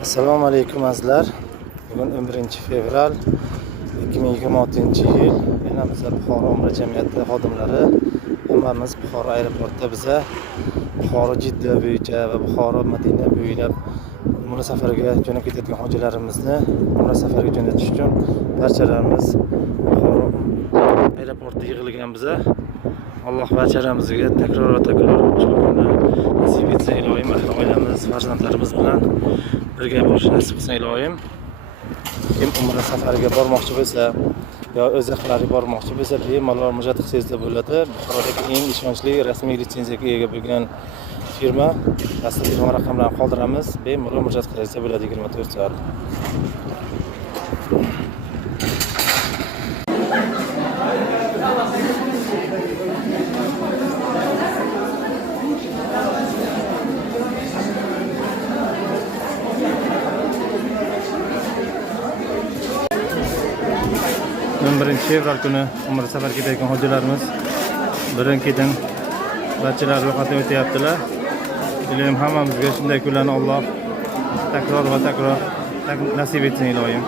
Assalomu alaykum azizlar. Bugun 11 fevral 2026-yil. Yana biz Buxoro Umra jamiyati xodimlari hammamiz Buxoro aeroportida biza Buxoro Jidda bo'yicha va Buxoro Madina bo'ylab umra safariga jo'nab ketayotgan hojilarimizni umra safariga jo'natish uchun barchalarimiz Buxoro aeroportida yig'ilgan biza. Alloh barchalamizga takror va takror ushbu kunni nasib etsin ilohim. Oilamiz, farzandlarimiz bilan birga bo'lish nasib qilsin ilohim. Kim umra safariga bormoqchi bo'lsa yo o'z yaqinlariga bormoqchi bo'lsa, bemalol murojaat qilsangiz bo'ladi. Buxorodagi eng ishonchli rasmiy litsenziyaga ega bo'lgan firma dastlabki firma raqamlarini qoldiramiz. Bemalol murojaat qilsangiz bo'ladi 24 soat. Fevral kuni umra safariga ketayotgan hojilarimiz birin-ketin barchalar ro'yxatdan o'tyaptilar. Ilohim hammamizga shunday kunlarni Alloh takror va takror nasib etsin ilohim.